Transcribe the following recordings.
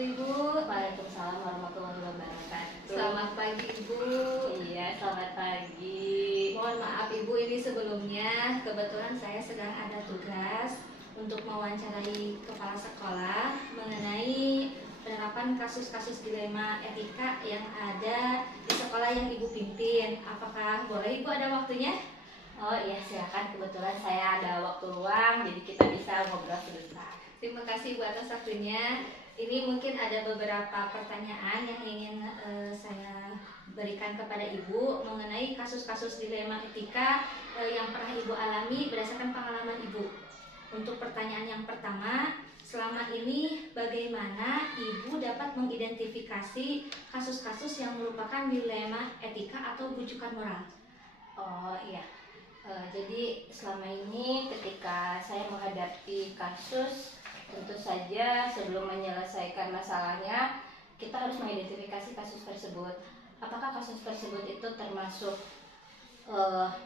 wabarakatuh, Ibu. Waalaikumsalam warahmatullahi wabarakatuh. Selamat pagi, Ibu. Iya, selamat pagi. Mohon maaf, Ibu, ini sebelumnya kebetulan saya sedang ada tugas untuk mewawancarai kepala sekolah mengenai penerapan kasus-kasus dilema etika yang ada di sekolah yang Ibu pimpin. Apakah boleh, Ibu, ada waktunya? Oh iya, silakan. Kebetulan saya ada waktu luang, jadi kita bisa ngobrol sebentar. Terima kasih Bu atas waktunya. Ini mungkin ada beberapa pertanyaan yang ingin saya berikan kepada Ibu mengenai kasus-kasus dilema etika yang pernah Ibu alami berdasarkan pengalaman Ibu. Untuk pertanyaan yang pertama, selama ini bagaimana Ibu dapat mengidentifikasi kasus-kasus yang merupakan dilema etika atau bujukan moral? Oh iya, jadi selama ini ketika saya menghadapi kasus, tentu saja sebelum menyelesaikan masalahnya, kita harus mengidentifikasi kasus tersebut. Apakah kasus tersebut itu termasuk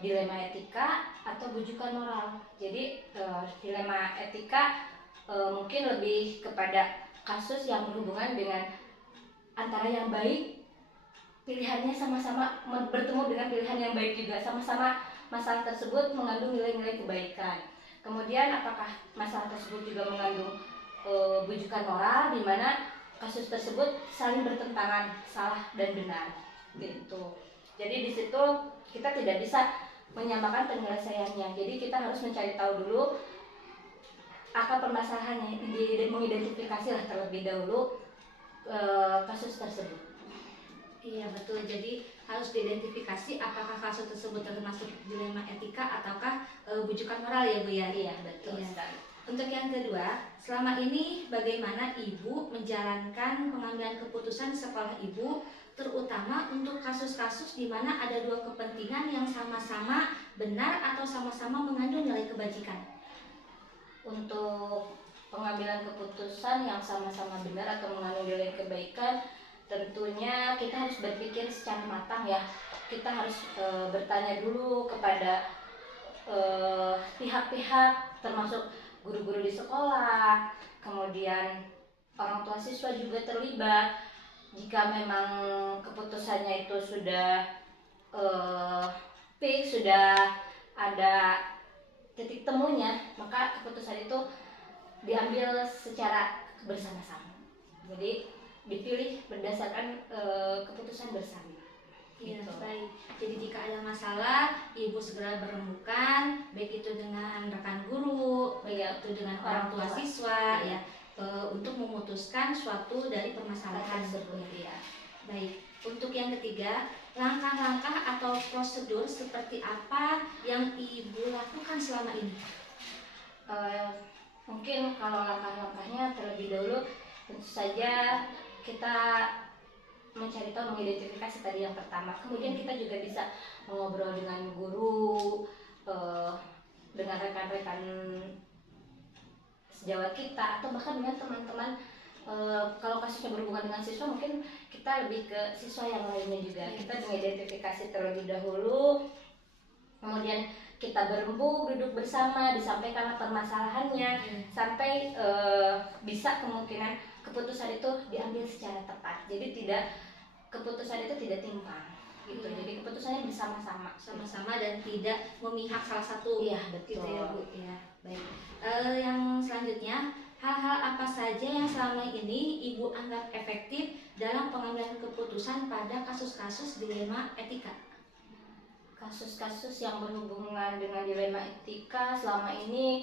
dilema etika atau bujukan moral? Jadi dilema etika mungkin lebih kepada kasus yang berhubungan dengan antara yang baik, pilihannya sama-sama bertemu dengan pilihan yang baik juga, sama-sama masalah tersebut mengandung nilai-nilai kebaikan. Kemudian apakah masalah tersebut juga mengandung bujukan moral, di mana kasus tersebut saling bertentangan salah dan benar gitu. Jadi di situ kita tidak bisa menyamakan penyelesaiannya. Jadi kita harus mencari tahu dulu akar permasalahannya, mengidentifikasi lah terlebih dahulu kasus tersebut. Iya betul, jadi harus diidentifikasi apakah kasus tersebut termasuk dilema etika ataukah bujukan moral ya Bu ya? Iya betul Iya. sekali. Untuk yang kedua, selama ini bagaimana Ibu menjalankan pengambilan keputusan di sekolah Ibu, terutama untuk kasus-kasus di mana ada dua kepentingan yang sama-sama benar atau sama-sama mengandung nilai kebajikan? Untuk pengambilan keputusan yang sama-sama benar atau mengandung nilai kebaikan, tentunya kita harus berpikir secara matang ya. Kita harus bertanya dulu kepada pihak-pihak, termasuk guru-guru di sekolah, kemudian orang tua siswa juga terlibat. Jika memang keputusannya itu sudah fix, sudah ada titik temunya, maka keputusan itu diambil secara bersama-sama. Jadi dipilih berdasarkan keputusan bersama. Iya, Gitu. baik. Jadi jika ada masalah, Ibu segera berembukan, baik itu dengan rekan guru, baik itu dengan orang tua siswa, ya, untuk memutuskan suatu dari permasalahan tersebut. Ya. Baik. Untuk yang ketiga, langkah-langkah atau prosedur seperti apa yang Ibu lakukan selama ini? Mungkin kalau langkah-langkahnya terlebih dahulu, tentu saja kita mencari tahu, mengidentifikasi tadi yang pertama. Kemudian kita juga bisa mengobrol dengan guru, dengan rekan-rekan sejawat kita, atau bahkan dengan teman-teman. Kalau kasusnya berhubungan dengan siswa, mungkin kita lebih ke siswa yang lainnya juga. Kita mengidentifikasi terlebih dahulu, kemudian kita berembuk, duduk bersama, disampaikan permasalahannya, sampai bisa kemungkinan keputusan itu diambil secara tepat. Jadi keputusan itu tidak timpang gitu. Jadi keputusannya bersama-sama dan tidak memihak salah satu. Iya betul. Gitu ya Bu ya. Baik. Yang selanjutnya, hal-hal apa saja yang selama ini Ibu anggap efektif dalam pengambilan keputusan pada kasus-kasus dilema etika? Kasus-kasus yang berhubungan dengan dilema etika selama ini,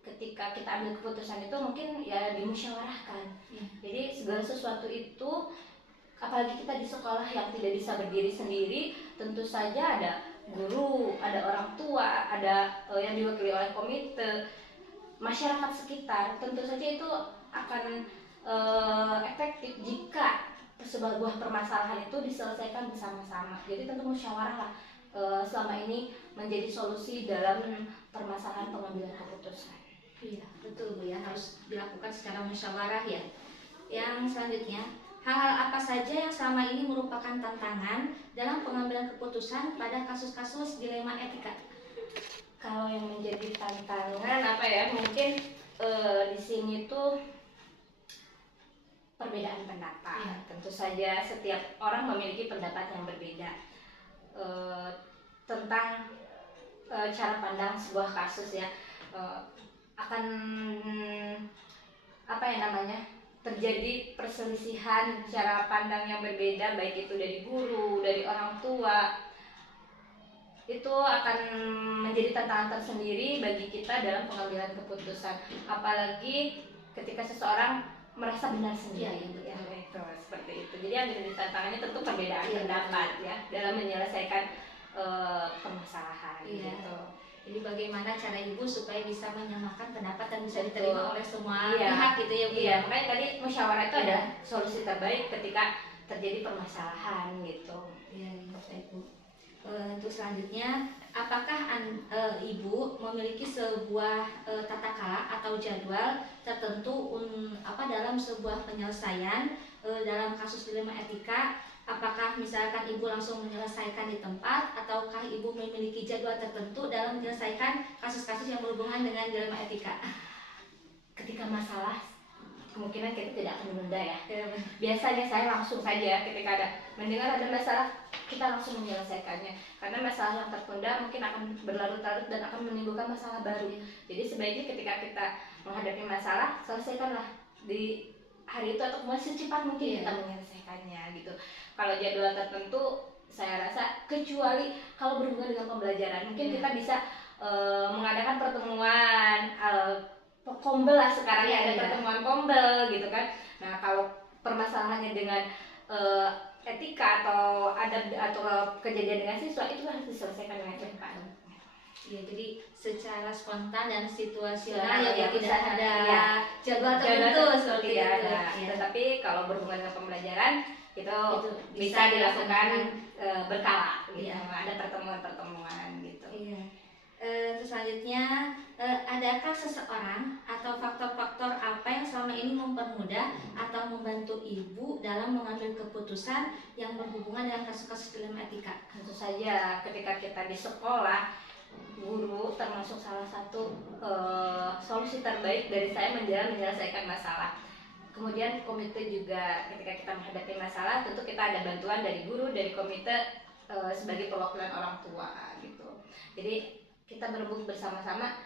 ketika kita ambil keputusan itu mungkin ya dimusyawarahkan. Jadi segala sesuatu itu, apalagi kita di sekolah yang tidak bisa berdiri sendiri, tentu saja ada guru, ada orang tua, ada yang diwakili oleh komite, masyarakat sekitar. Tentu saja itu akan efektif jika sebuah permasalahan itu diselesaikan bersama-sama. Jadi tentu musyawarah lah selama ini menjadi solusi dalam permasalahan pengambilan keputusan. Iya betul Bu ya, harus dilakukan secara musyawarah ya. Yang selanjutnya, hal-hal apa saja yang selama ini merupakan tantangan dalam pengambilan keputusan pada kasus-kasus dilema etika? Kalau yang menjadi tantangan apa ya, mungkin di sini tuh perbedaan pendapat. Iya. Tentu saja setiap orang memiliki pendapat yang berbeda tentang cara pandang sebuah kasus ya. Akan apa ya namanya, terjadi perselisihan cara pandang yang berbeda, baik itu dari guru, dari orang tua. Itu akan menjadi tantangan tersendiri bagi kita dalam pengambilan keputusan, apalagi ketika seseorang merasa benar sendiri. Iya, Ya, itu seperti itu. Jadi yang menjadi tantangannya tentu perbedaan Iya, pendapat ya dalam menyelesaikan permasalahan. Iya. Gitu. Jadi bagaimana cara ibu supaya bisa menyamakan pendapat dan bisa Betul. diterima oleh semua Iya. pihak gitu ya Bu? Iya, makanya tadi musyawarah itu Iya. adalah solusi terbaik ketika terjadi permasalahan gitu. Iya, baik Bu. Untuk selanjutnya, apakah ibu memiliki sebuah tata cara atau jadwal tertentu dalam sebuah penyelesaian dalam kasus dilema etika? Apakah misalkan ibu langsung menyelesaikan di tempat, ataukah ibu memiliki jadwal tertentu dalam menyelesaikan kasus-kasus yang berhubungan dengan dilema etika? Ketika masalah, kemungkinan kita tidak akan menunda ya. Ya, Biasanya saya langsung saja ketika mendengar ada masalah, kita langsung menyelesaikannya. Karena masalah yang tertunda mungkin akan berlarut-larut dan akan menimbulkan masalah baru. Jadi sebaiknya ketika kita menghadapi masalah, selesaikanlah di hari itu atau secepat mungkin kita menyelesaikannya gitu. Kalau jadwal tertentu, saya rasa kecuali kalau berhubungan dengan pembelajaran, mungkin kita bisa mengadakan pertemuan kombel lah sekarang ya, ada pertemuan kombel gitu kan. Nah kalau permasalahannya dengan etika atau ada atau kejadian dengan siswa, itu harus diselesaikan dengan cepat. Ya, jadi secara spontan dan situasional Ya, tidak ada ya, jadwal tertentu seperti tidak itu. ada. Ya. Tetapi kalau berhubungan dengan pembelajaran itu bisa bisa dilakukan dilaksanakan. berkala gitu. Iya. Ada pertemuan-pertemuan gitu. Iya. Terus selanjutnya, adakah seseorang atau faktor-faktor apa yang selama ini mempermudah atau membantu ibu dalam mengambil keputusan yang berhubungan dengan kasus-kasus dilema etika? Tentu saja ketika kita di sekolah, guru termasuk salah satu solusi terbaik dari saya menyelesaikan masalah. Kemudian komite juga, ketika kita menghadapi masalah, tentu kita ada bantuan dari guru, dari komite sebagai perwakilan orang tua gitu. Jadi kita berembuk bersama-sama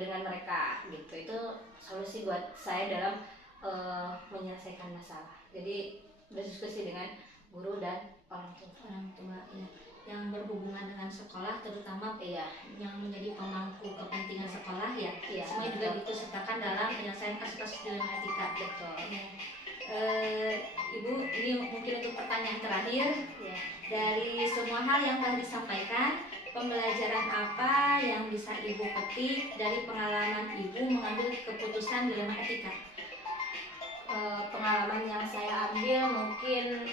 dengan mereka gitu. Itu solusi buat saya dalam menyelesaikan masalah. Jadi berdiskusi dengan guru dan orang tua. Orang tua ya, yang berhubungan dengan sekolah, terutama Iya. yang menjadi pemangku kepentingan sekolah ya. Iya, Semuanya juga betul. diikutsertakan dalam penyelesaian kasus-kasus dilema etika. Betul. Ya. Ibu, ini mungkin untuk pertanyaan terakhir. Ya. Dari semua hal yang telah disampaikan, pembelajaran apa yang bisa ibu petik dari pengalaman ibu mengambil keputusan dilema etika? Pengalaman yang saya ambil, mungkin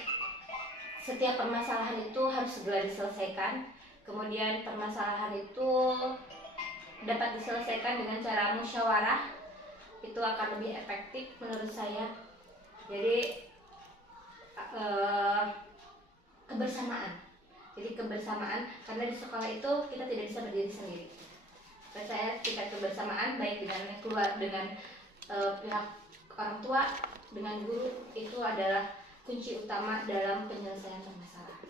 setiap permasalahan itu harus segera diselesaikan. Kemudian permasalahan itu dapat diselesaikan dengan cara musyawarah, itu akan lebih efektif menurut saya. Jadi kebersamaan, karena di sekolah itu kita tidak bisa berdiri sendiri. Saya tingkat kebersamaan baik dengan pihak orang tua, dengan guru, itu adalah kunci utama dalam penyelesaian permasalahan.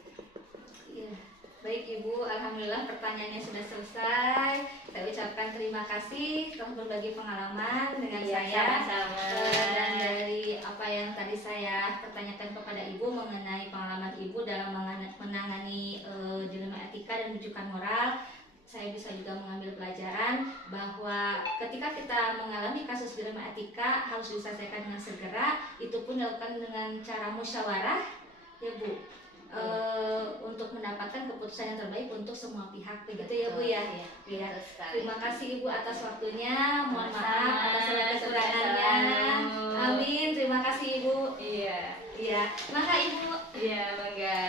Iya. Baik Ibu, alhamdulillah pertanyaannya sudah selesai. Saya ucapkan terima kasih telah berbagi pengalaman dengan saya. Sama-sama. Dan dari apa yang tadi saya pertanyakan kepada Ibu mengenai pengalaman Ibu dalam menangani dilema etika dan rujukan moral, saya bisa juga mengambil pelajaran bahwa ketika kita mengalami kasus dilema etika harus diselesaikan dengan segera. Itu pun dilakukan dengan cara musyawarah, ya Bu. Untuk mendapatkan keputusan yang terbaik untuk semua pihak, begitu ya Bu ya. Iya. Terima kasih Ibu atas waktunya. Mohon maaf Sama-sama. atas segala kekurangannya. Sama-sama. Amin. Terima kasih Ibu. Iya. Iya. Maka Ibu. Iya, bangga.